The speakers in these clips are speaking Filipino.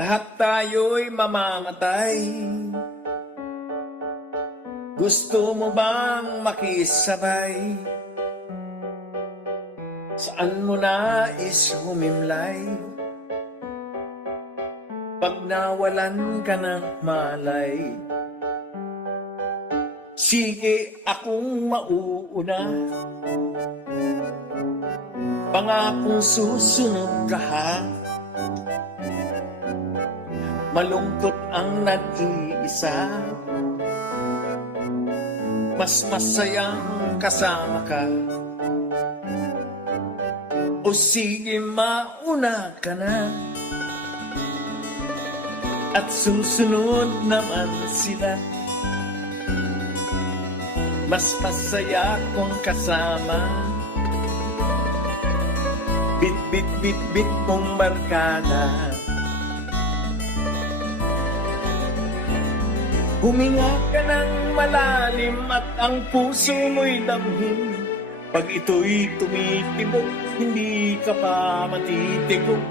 Lahat tayo'y mamamatay. Gusto mo bang makisabay? Saan mo nais humimlay? Pag nawalan ka ng malay, sige akong mauuna. Pangakong susunod ka ha. Malungkot ang nag-iisa, mas masayang kasama ka. O sige mauna ka na, at susunod naman sila. Mas masaya kung kasama. Bit bit bit bit mong barkada. Huminga ka ng malalim at ang puso mo'y damhin. Pag ito'y tumitibok, hindi ka pa matitigok.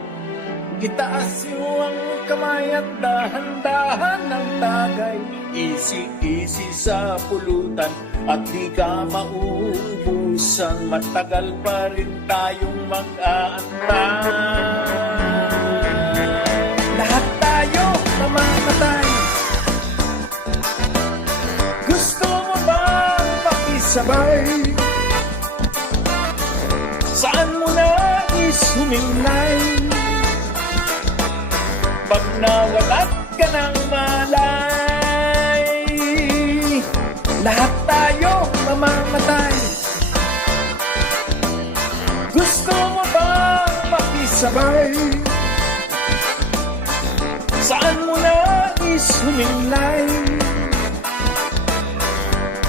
Itaas mo ang kamay at dahan-dahan ng tagay. Easy-easy sa pulutan at di ka mauubusan. Matagal pa rin tayong mag-aantay. Lahat tayo mamamatay. Gusto mo bang makisabay? Saan mo nais humimlay? Pag nawalat ka ng malay, lahat tayo mamamatay. Gusto mo bang makisabay? Saan mo nais humimlay?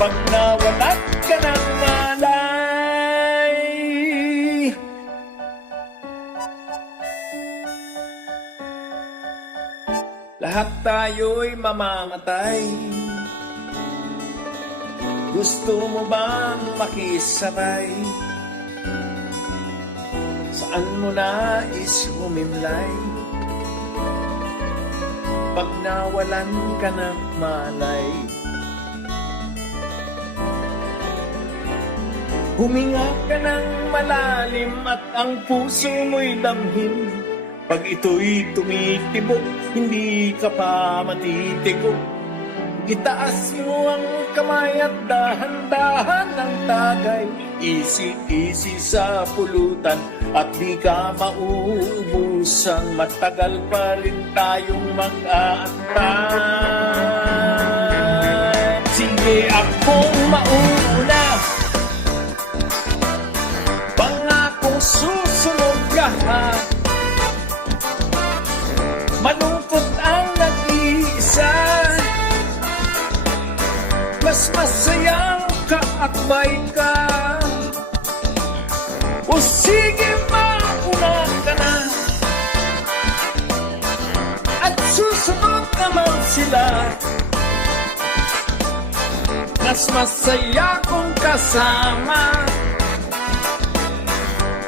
Pag nawalat ka ng malay, lahat tayo'y mamamatay. Gusto mo bang makisabay? Saan mo nais humimlay? Pag nawalan ka ng malay, huminga ka ng malalim at ang puso mo'y damhin. Pag ito'y tumitibok, hindi ka pa matitigok. Itaas mo ang kamay at dahan-dahan ng tagay. Easy-easy sa pulutan at di ka mauubusan. Matagal pa rin tayong mag-aantay. Sige akong mauna, pangakong susunod ka ha. Malungkot ang nag-iisa, mas masayang kaakbay ka. O sige mauna ka na, at susunod naman sila. Mas masaya kung kasama.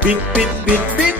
Bit bit bit bit